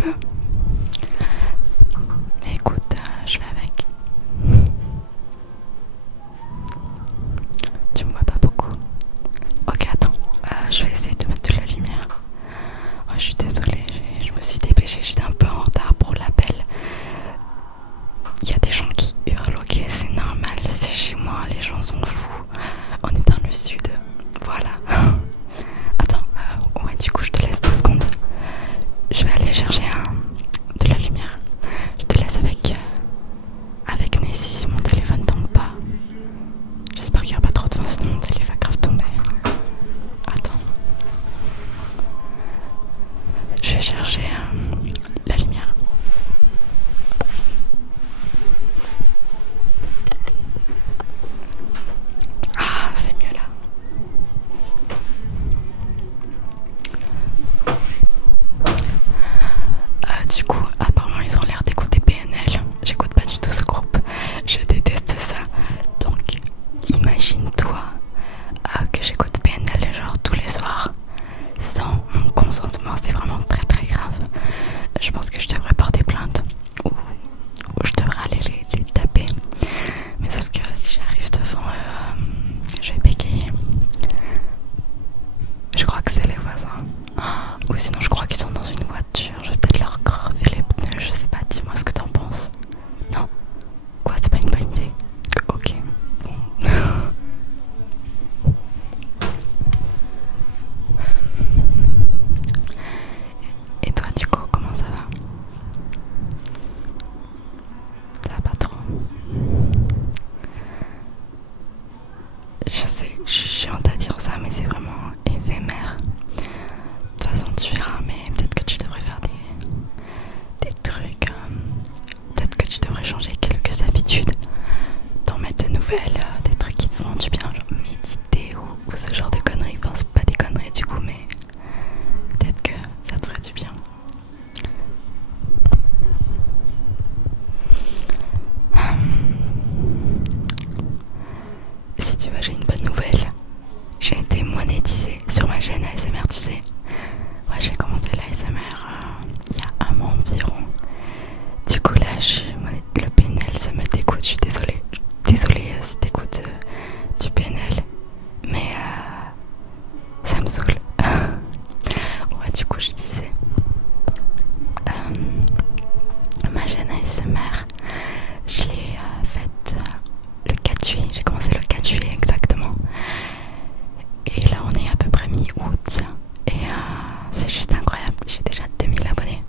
peu. Mais écoute, je vais avec. Tu me vois pas beaucoup. Ok, attends, je vais essayer de mettre de la lumière. Oh, je suis désolée, je me suis dépêchée, j'étais un peu en retard pour l'appel. Il y a des gens qui hurlent, ok, c'est normal, c'est chez moi, les gens sont fous. On est dans le sud, voilà. Attends, ouais, du coup, je te laisse 2 secondes. Je vais aller chercher de la lumière. Je te laisse avec Nessie si mon téléphone tombe pas. J'espère qu'il n'y aura pas trop de vent, sinon mon téléphone va grave tomber. Attends. Je vais chercher la lumière. Ah, c'est mieux là. Du coup, apparemment ils ont l'air d'écouter PNL. J'écoute pas du tout ce groupe. Je déteste ça. Donc, imagine-toi que j'écoute PNL genre tous les soirs sans mon consentement. C'est vraiment très très grave. Je pense que je devrais porter plainte ou je devrais aller les taper. Mais sauf que si j'arrive devant eux, je vais bégayer. Je crois que c'est les voisins. Ou sinon je crois qu'ils sont dans une voiture. Je vais peut-être leur crever les pneus. Je sais pas, dis-moi ce que t'en penses. Non? Quoi, c'est pas une bonne idée? Ok. Bon. Et toi du coup, comment ça va? Ça va pas trop? Je sais, je suis chiante à dire ça, mais c'est vraiment éphémère. De toute façon, tu verras, mais peut-être que tu devrais faire des trucs. Peut-être que tu devrais changer quelques habitudes. T'en mettre de nouvelles, des trucs qui te feront du bien, genre méditer ou ce genre de conneries. Enfin, c'est pas des conneries du coup, mais peut-être que ça te ferait du bien. Si tu veux, j'ai une bonne nouvelle. J'ai été monétisée sur ma chaîne ASMR, tu sais. Ouais, j'ai commencé l'ASMR il y a 1 mois environ. Du coup, là, le PNL, ça me dégoûte. Je suis désolée. Désolée si t'écoutes du PNL. Mais ça me saoule. Ouais, du coup, je disais. Ma chaîne ASMR, je l'ai faite le 4 juillet. J'ai commencé le 4 juillet exactement. Et là, on est à peu près mi-août. Et c'est juste incroyable. J'ai déjà 2000 abonnés.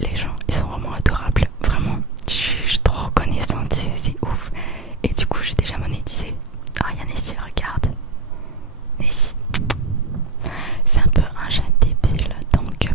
Les gens, ils sont vraiment adorables. Vraiment, je suis trop reconnaissante. C'est ouf. Et du coup, j'ai déjà monétisé. Ah, il y a Nessie, regarde. Nessie. C'est un peu un chat débile. Donc,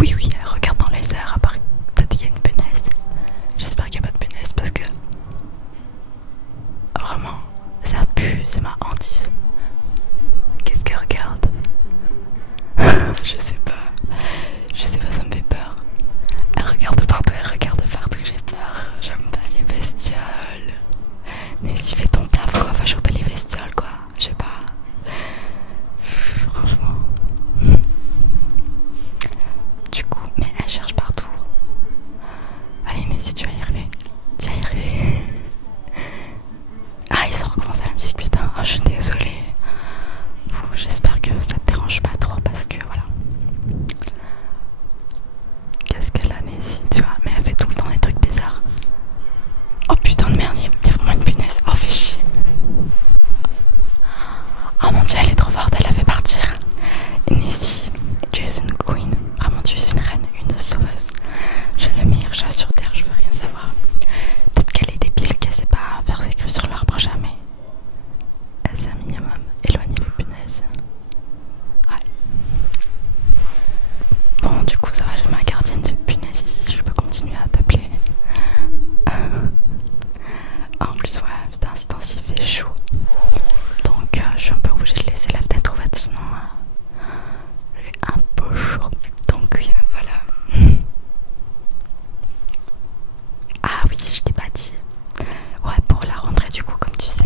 Oui, oui, regarde dans les airs, à part peut-être qu'il y a une punaise. J'espère qu'il n'y a pas de punaise parce que vraiment, ça pue, c'est ma hantise. Qu'est-ce qu'elle regarde? Je sais pas. Je sais pas, ça me fait peur. Elle regarde partout, j'ai peur. J'aime pas les bestioles. Mais si fais ton taf quoi, va choper les bestioles quoi. Je sais pas. Franchement. Du coup, mais elle cherche partout. Allez, mais si tu vas y arriver. Tu vas y arriver. Ah, ils ont recommencé la musique, putain. Oh, je suis désolée. J'espère que ça te dérange pas trop parce que voilà. Qu'est-ce qu'elle a, Nessie, tu vois? Mais elle fait tout le temps des trucs bizarres. Oh putain de merde, il y a vraiment une punaise. Oh, fais chier. Oh mon dieu, elle est trop forte, elle la fait partir. Nessie, tu es une queen. Vraiment, tu es une reine, une sauveuse. Je le meilleur chat sur terre, je veux rien savoir. Peut-être qu'elle est débile, qu'elle sait pas faire ses crues sur l'arbre jamais. C'est un minimum. Éloigner les punaises. Ouais. Bon, du coup, ça va, j'ai ma gardienne de punaises ici. Je peux continuer à t'appeler. En plus, ouais, putain, ce temps-ci il fait chaud. Donc, je suis un peu obligée de laisser la fenêtre ouverte, sinon j'ai un peu chaud. Donc, voilà. Ah oui, je t'ai pas dit. Ouais, pour la rentrée, du coup, comme tu sais.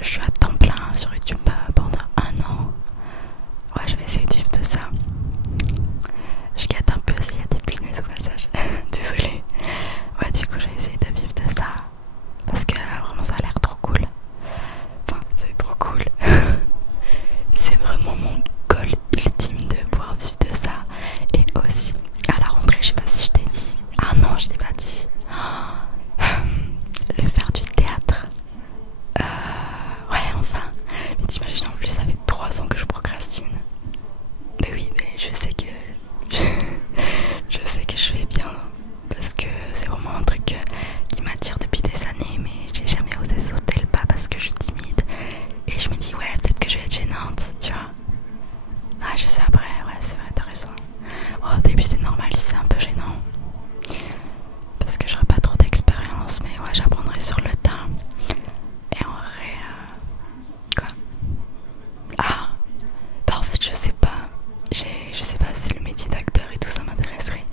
Je suis à temps plein sur YouTube pendant 1 an. Ouais, je vais essayer de vivre de ça. Je gâte un peu s'il y a des punaises au passage. Désolée. Ouais, du coup, je vais essayer de vivre de ça. Parce que vraiment, ça a l'air trop cool. Enfin, c'est trop cool. C'est vraiment mon goal ultime de pouvoir vivre de ça. Et aussi, à la rentrée, je sais pas si je t'ai dit. Ah non, je t'ai pas dit. Le faire du théâtre. Ouais, enfin. Mais t'imagines, en plus, ça fait 3 ans que je procrastine. Mais oui, mais je sais que je sais que je fais bien parce que c'est vraiment un truc qui m'attire depuis des années, mais j'ai jamais osé sauter le pas parce que je suis timide et je me dis ouais, peut-être que je vais être gênante, tu vois. Ah, je sais après, ouais, c'est vrai, t'as raison. Oh, au début c'est normal si c'est un peu gênant parce que j'aurais pas trop d'expérience, mais ouais, j'apprendrai sur le tas. Et en vrai, quoi? Ah, bah en fait je sais pas. Je sais pas si le métier d'acteur et tout ça m'intéresserait.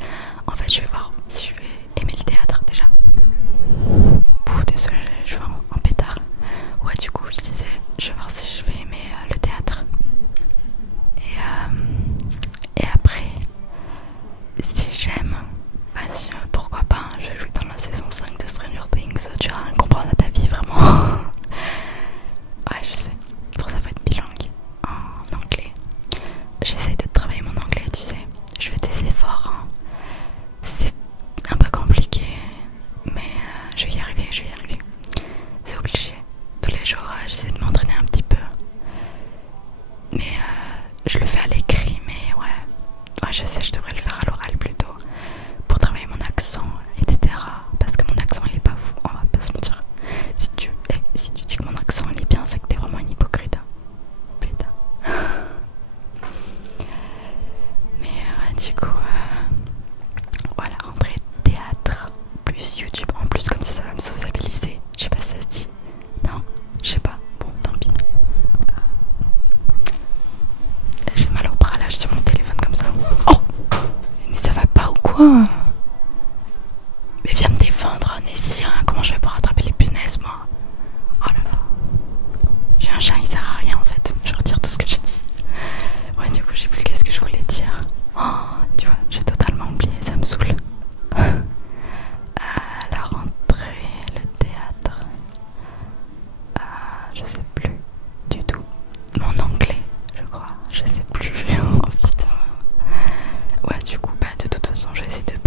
En fait, je vais voir si je vais aimer le théâtre déjà. Pouh, désolé, je vais en pétard. Ouais, du coup, je disais, je vais voir si je vais aimer le théâtre. Et après, si j'aime, bah, pourquoi pas, je vais jouer dans la saison 5 de Stranger Things. Tu vas rien comprendre à ta vie, vraiment. Ouais, je sais. Pour ça, faut être bilingue en anglais. J'essaye de travailler mon anglais, tu sais. Je fais des efforts. Hein. C'est un peu compliqué, mais je vais y arriver, je vais y arriver. C'est obligé. Tous les jours, j'essaie de m'entraîner un petit peu. Mais je le fais à l'écrit, mais ouais. Ouais, je sais, je devrais le faire à l'oral plutôt. Pour travailler mon accent, etc. Parce que mon accent, il est pas fou, on va pas se mentir. Si tu dis que mon accent, il est bien, c'est que t'es vraiment une hypocrite. Putain. Mais du coup, voilà, rentrée théâtre plus YouTube. En plus, comme ça va me sociabiliser. Je sais pas si ça se dit. Non, je sais pas. Bon, tant pis. J'ai mal au bras là, je tiens mon téléphone comme ça. Oh! Mais ça va pas ou quoi? Mais viens me défendre, Nessie. Comment je vais pouvoir attraper les punaises, moi? Oh là là. J'ai un chat, il sert à rien en fait. Je retire tout ce que j'ai dit. Ouais, du coup, je sais plus qu'est-ce que je voulais dire. Oh, tu vois, j'ai totalement oublié, ça me saoule. À la rentrée, le théâtre. Je sais plus du tout. Mon anglais, je crois. Je sais plus. Oh putain. Ouais, du coup, bah, de toute façon, je vais essayer de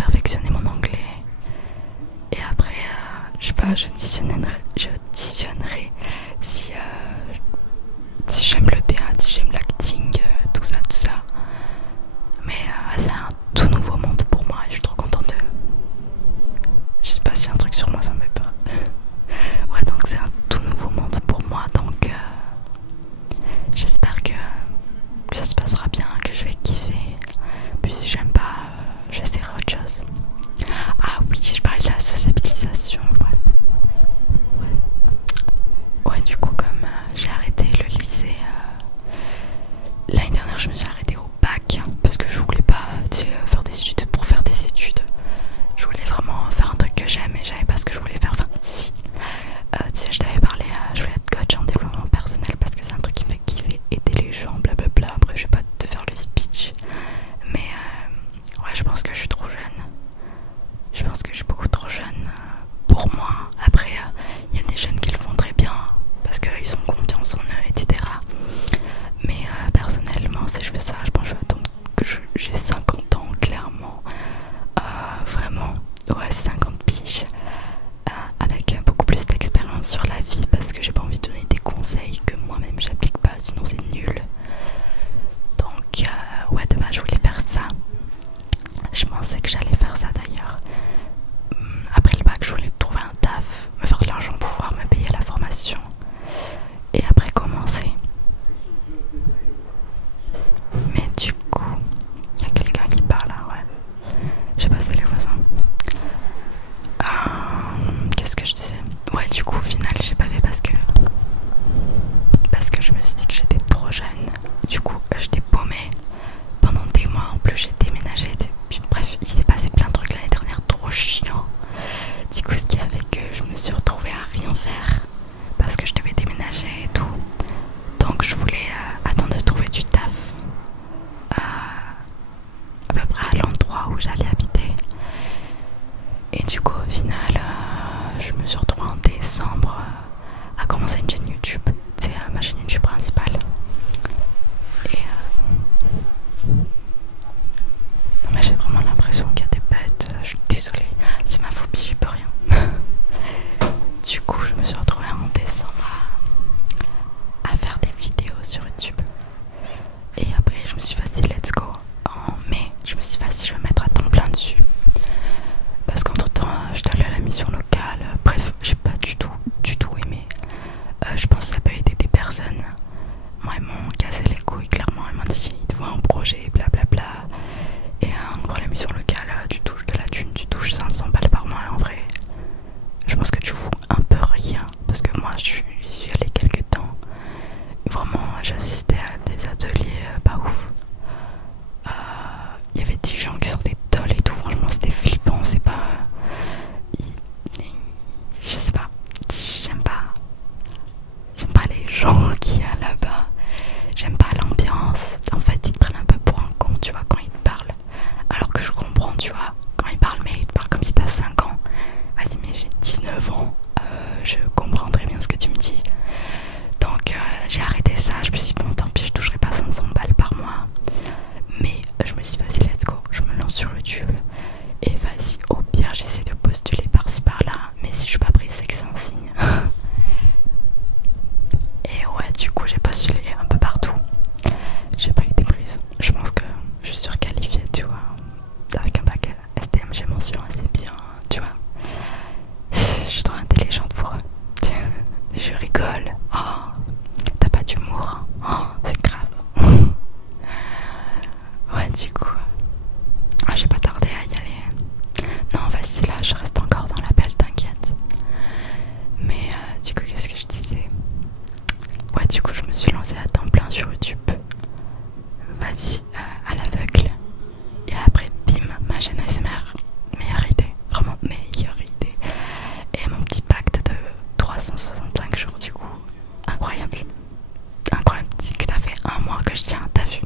je tiens, t'as vu?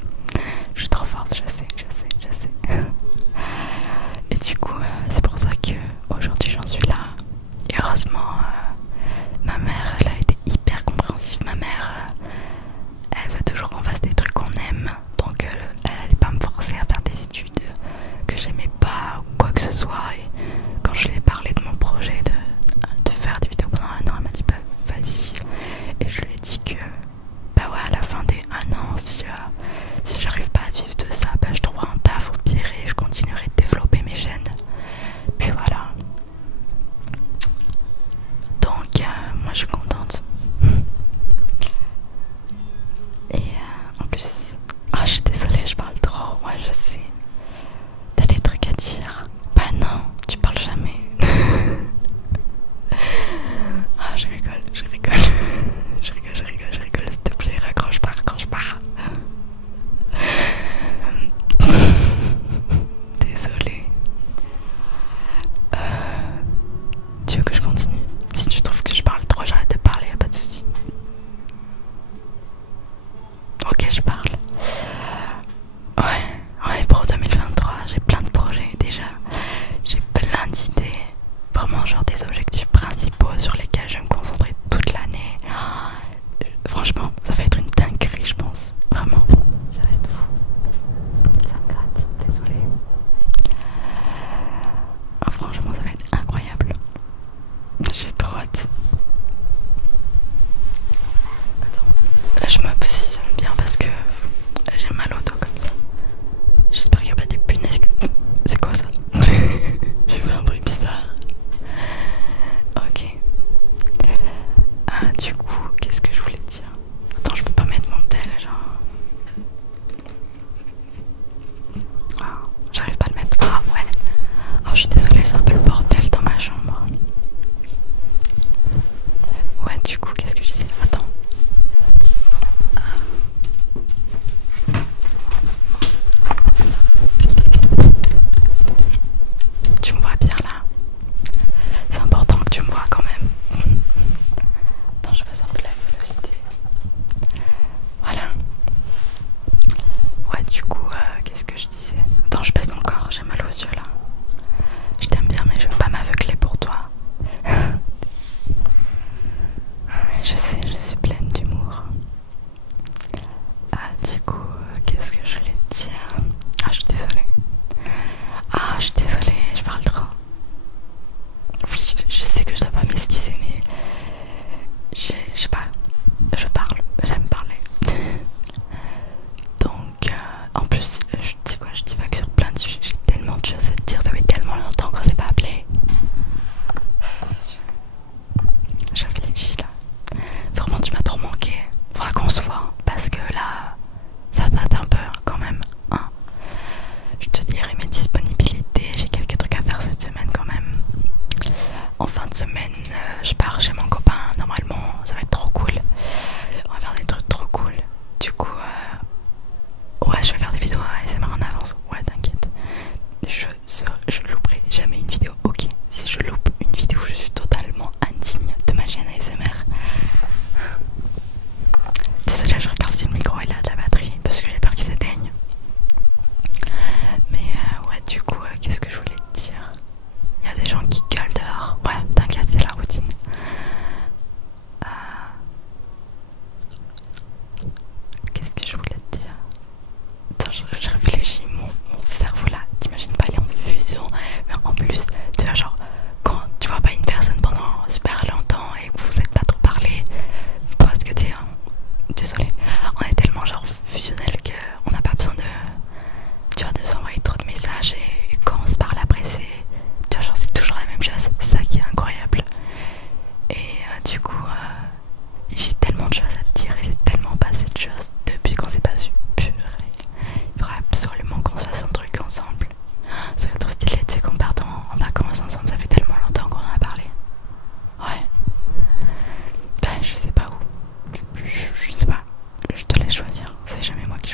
Je suis trop forte, je sais, je sais, je sais. Et du coup, c'est pour ça que aujourd'hui j'en suis là. Et heureusement, ma mère, elle a été hyper compréhensive. Ma mère, elle veut toujours qu'on fasse des trucs qu'on aime. Donc elle allait pas me forcer à faire des études que j'aimais pas ou quoi que ce soit. Et quand je lui ai parlé de mon projet de faire des vidéos pendant 1 an, elle m'a dit bah vas-y. Et je lui ai dit que bah ouais, à la fin des 1 an, si j'arrive pas à vivre de ça, bah je trouverai un taf au pire et je continuerai de développer mes chaînes. Puis voilà. Donc moi je suis contente. Et en plus, ah je suis désolée, je parle trop, moi je sais. T'as des trucs à dire? Bah non, tu parles jamais. Ah je rigole, je rigole. Je rigole, je rigole, je rigole, s'il te plaît, raccroche pas, raccroche pas. Désolée. Tu veux que je continue? Si tu trouves que je parle trop, j'arrête de parler, y'a pas de soucis. Ok, je parle. Ouais, pour 2023, j'ai plein de projets déjà. J'ai plein d'idées. Vraiment, genre des objectifs principaux sur lesquels je vais me concentrer toute l'année. Franchement, ça va être une dinguerie, je pense. Vraiment, ça va être fou. Ça me gratte, désolée. Ah, franchement, ça va être incroyable. J'ai trop hâte. Attends, je me positionne bien parce que j'ai mal au dos comme ça. J'espère qu'il n'y a pas des punaises. C'est quoi ça? J'ai fait un bruit bizarre. Ok. Du coup, qu'est-ce que je voulais dire? Attends, je peux pas mettre mon tel, genre. Ah, j'arrive pas à le mettre. Ah ouais. Oh, je suis désolée, c'est un peu le bordel dans ma chambre. Ouais, du coup, qu'est-ce que je disais? Attends. Tu me vois bien là? C'est important que tu me vois quand même. Attends, je passe un peu la luminosité. Voilà. Ouais, du coup, qu'est-ce que je disais? Attends, je baisse encore, j'ai mal aux yeux là. Je t'aime bien, mais je veux pas m'aveugler pour toi. Je sais, je suis pleine d'humour. Du coup, qu'est-ce que je voulais te dire? Ah, je suis désolée. Ah, je suis désolée, je parle trop. Oui, je sais que je dois pas m'excuser, mais je sais pas, je parle, j'aime parler. Donc, en plus, tu sais quoi, je divague sur plein de sujets, j'ai tellement de choses à te dire, ça fait tellement longtemps qu'on s'est pas appelé. Je réfléchis là. Vraiment, tu m'as trop manqué. Faudra qu'on se voit, parce que là, ça date un peu quand même. Hein. Je te dirai mes disponibilités, j'ai quelques trucs à faire cette semaine quand même. En fin de semaine, je pars chez mon copain, normalement, ça va être trop cool. On va faire des trucs trop cool. Du coup, ouais, je vais faire des vidéos ASMR en avance. Ouais, t'inquiète. Je louperai jamais une vidéo. Ok, si je loupe une vidéo, je suis totalement indigne de ma chaîne ASMR. Désolée, je regarde si le micro est là de la batterie parce que j'ai peur qu'il s'éteigne. Mais ouais, du coup, qu'est-ce que je voulais te dire? Il y a des gens qui gueulent dehors. Ouais, t'inquiète, c'est la routine. Qu'est-ce que je voulais te dire? Attends, je réfléchis, mon cerveau là, t'imagines pas, il est en fusion. Mais en plus, tu vois, genre, quand tu vois pas une personne pendant super longtemps et que vous êtes pas trop parlé, parce que tu sais, désolé, on est tellement genre fusionnel qu'on n'a pas besoin de, tu vois, de s'envoyer trop de messages. Et quand on se parle après, c'est, tu vois, genre, c'est toujours la même chose. C'est ça qui est incroyable. Et du coup, j'ai tellement de choses à te dire et c'est tellement passé de choses depuis qu'on s'est pas vu. Purée. Il faudra absolument qu'on se fasse un truc ensemble. Ça serait trop stylé, tu sais, qu'on parte en vacances ensemble. Ça fait tellement longtemps qu'on en a parlé. Ouais. Ben, je sais pas où. Je sais pas. Je te laisse choisir. C'est jamais moi qui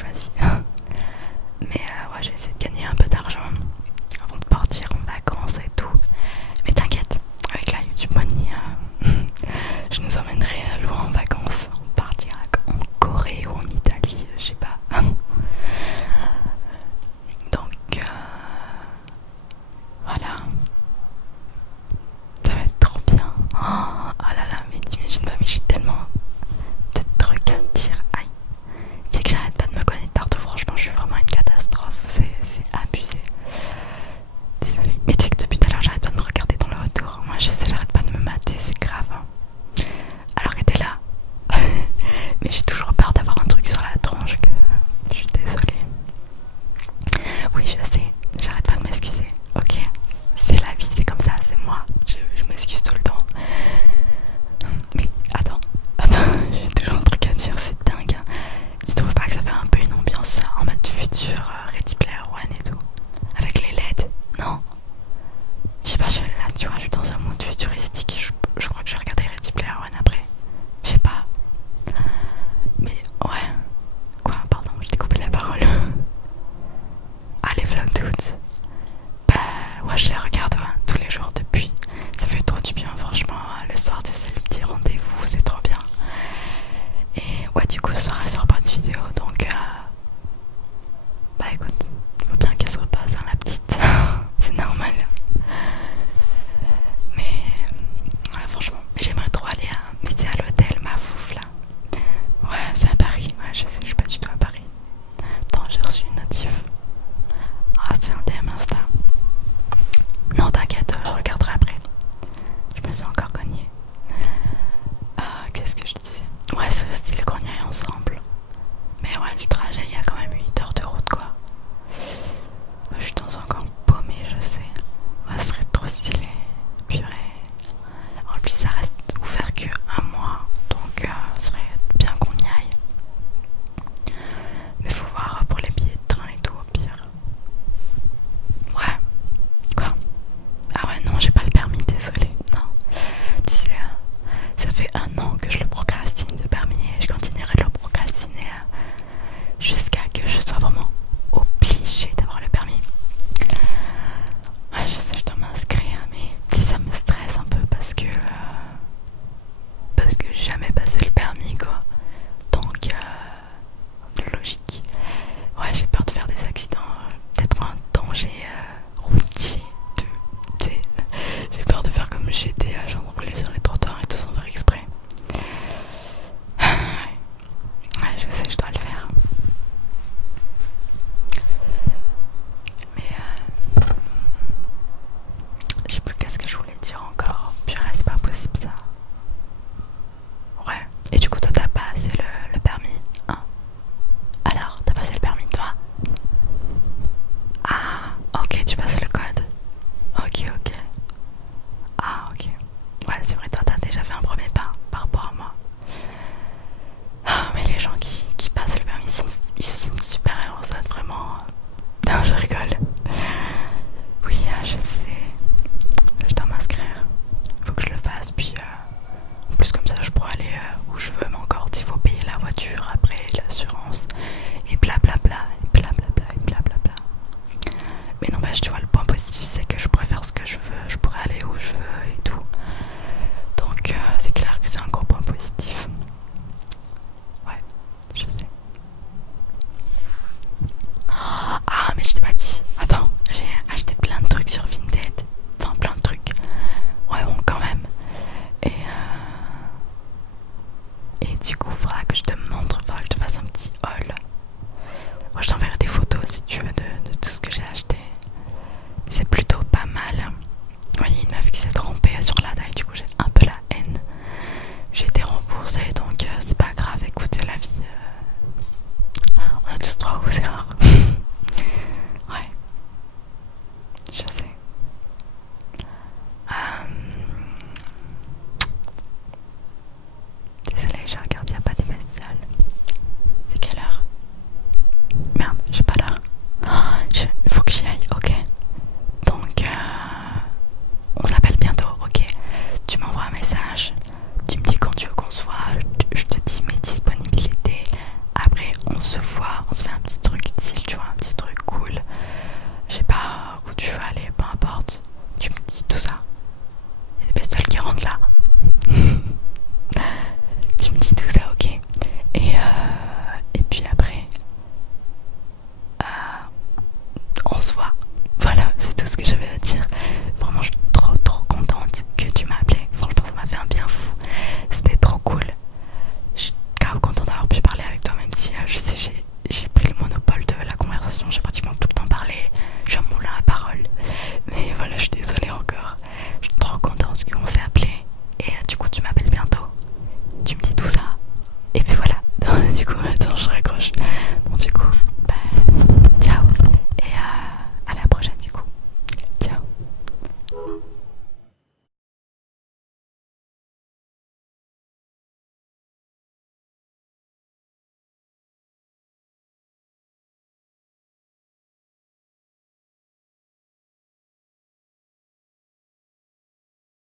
voit, on se fait un petit truc.